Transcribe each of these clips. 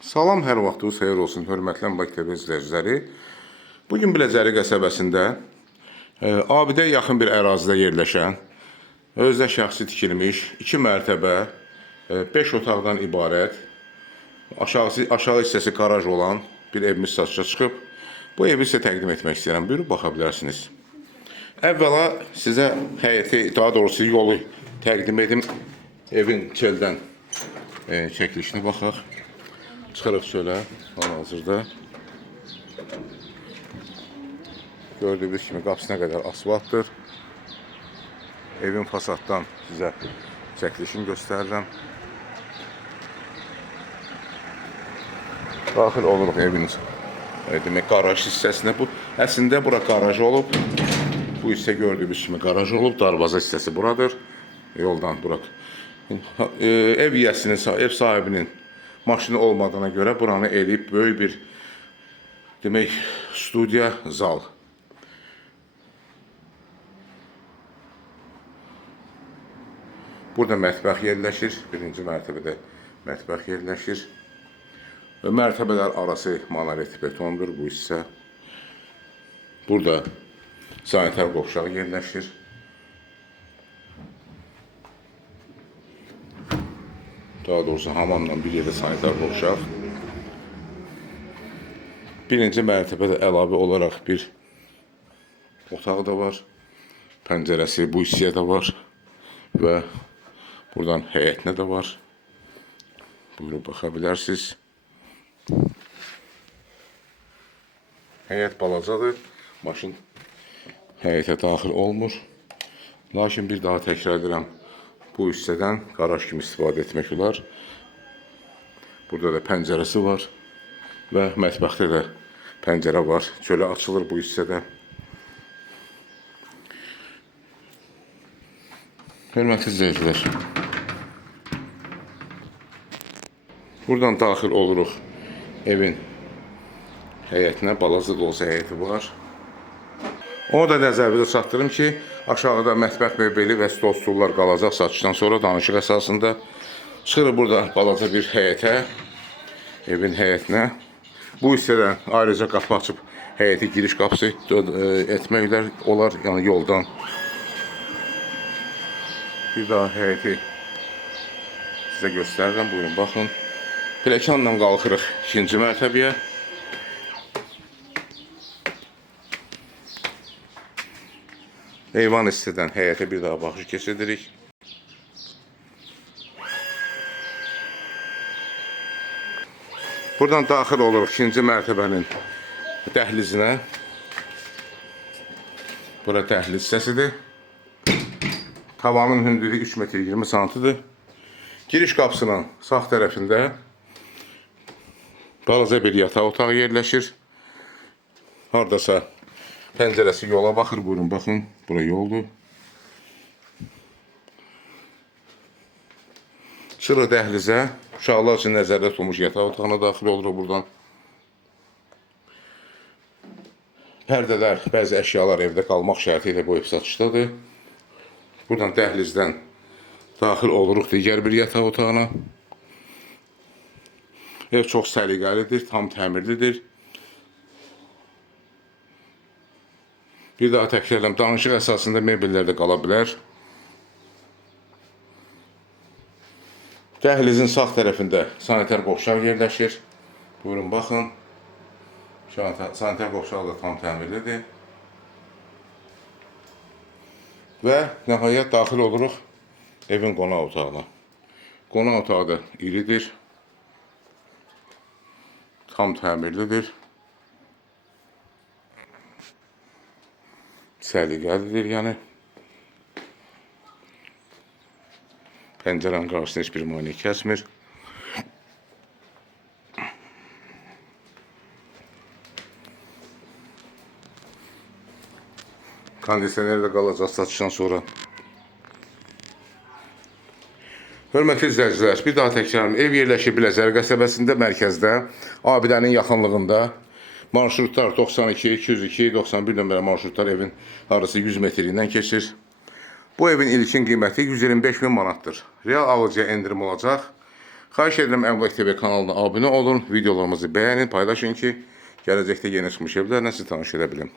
Salam, hər vaxtınız xeyir olsun, hörmətli Ambaq TV izləyiciləri. Bugün Biləcəri qəsəbəsində abidə yaxın bir ərazidə yerləşən, özdə şəxsi tikilmiş, 2 mərtəbə, 5 otaqdan ibarət, aşağı hissəsi qaraj olan bir evimiz satışa çıxıb. Bu evi sizə təqdim etmək istəyirəm, buyurub baxa bilərsiniz. Əvvəla sizə həyəti, daha doğrusu yolu təqdim edim, evin çöldən çəkilişinə baxaq. Çıxırıq çölə, hal-hazırda. Gördüyünüz kimi qapısına qədər asfaltdır. Evin fasaddan sizə çəkilişini göstərirəm. Daxil oluruq evin demək, qaraj hissəsinə. Əslində bura qaraj olub. Bu hissə gördüyünüz kimi qaraj olub. Darvaza hissəsi buradır. Yoldan bura. Ev yiyəsinin, ev sahibinin maşını olmadığına görə buranı eləyib böyük bir demək studiya zal. Burada mətbəx yerləşir. Birinci mərtəbədə mətbəx yerləşir. Və mərtəbələr arası monolit betondur bu hissə. Burada sanitar qovşağı yerləşir. Daha doğrusu hamamla bir yerdə sanitar qovşaq. Birinci mərtəbədə əlavə olaraq bir otaq da var. Pəncərəsi bu hissəyə də var. Və buradan həyətinə də var. Buyurub baxa bilərsiniz. Həyət balacadır. Maşın həyətə daxil olmur. Lakin bir daha təkrar edirəm. Bu hissədən qaraj kimi istifadə etmək olar. Burada da pəncərəsi var. Və mətbəxdə də pəncərə var. Çölə açılır bu hissədə. Hörmətli izləyicilər. Buradan daxil oluruq evin həyətinə. Balaca da olsa həyəti var. Onu da nəzərinizə çatdırım ki, aşağıda mətbəx mebeli və stol stullar qalacaq satışdan sonra danışıq əsasında. Çıxırıq burada balaca bir həyətə, evin həyətinə. Bu hissədən ayrıca qapı açıb həyəti giriş qapısı etməklər olar, yəni yoldan. Bir daha həyəti sizə göstərirəm, buyurun baxın. Pilləkənlə qalxırıq 2-ci mərtəbəyə. Eyvan hissədən həyətə bir daha baxış keçiririk. Buradan daxil oluruq 2-ci mərtəbənin dəhlizinə. Bura dəhliz hissəsidir. Tavanın hündürlüyü 3 metr 20 santidir. Giriş qapısının sağ tərəfində balaca bir yataq otağı yerləşir. Haradasa pəncərəsi yola baxır, buyurun baxın, bura yoldur. Çıxırıq dəhlizə, uşaqlar üçün nəzərdə tutulmuş yataq otağına daxil oluruq buradan. Pərdələr, bəzi əşyalar evdə qalmaq şərti ilə bu ev satışdadır. Buradan dəhlizdən daxil oluruq digər bir yataq otağına. Ev çox səliqəlidir, tam təmirlidir. Bir daha təkrarlayım, danışıq əsasında mebellər də qala bilər. Dəhlizin sağ tərəfində sanitar qovşaq yerləşir. Buyurun baxın. Sanitar qovşaq da tam təmirlidir. Və nəhayət daxil oluruq evin qonaq otağına. Qonaq otağı da iridir. Tam təmirlidir. Səliqəlidir, yəni. Pəncərənin qarşısında heç bir maneə kəsmir. Kondisioner də qalacaq satışdan sonra. Hörmətli izləyicilər, bir daha təkrarlayım. Ev yerləşir Biləcəri qəsəbəsində, mərkəzdə, abidənin yaxınlığında. Marşrutlar 92, 202, 91 nömrəli marşrutlar evin arası 100 metrindən keçir. Bu evin ilkin qiyməti 125.000 manatdır. Real alıcıya endirim olacaq. Xahiş edirəm Əmlak TV kanalına abunə olun, videolarımızı bəyənin, paylaşın ki, gələcəkdə yeni çıxmış evlərlə sizi tanış edə bilim.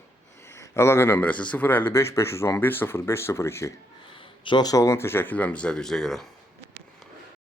Əlaqə nömrəsi 055 511 0502. Çox sağ olun, təşəkkürlər bizə görə.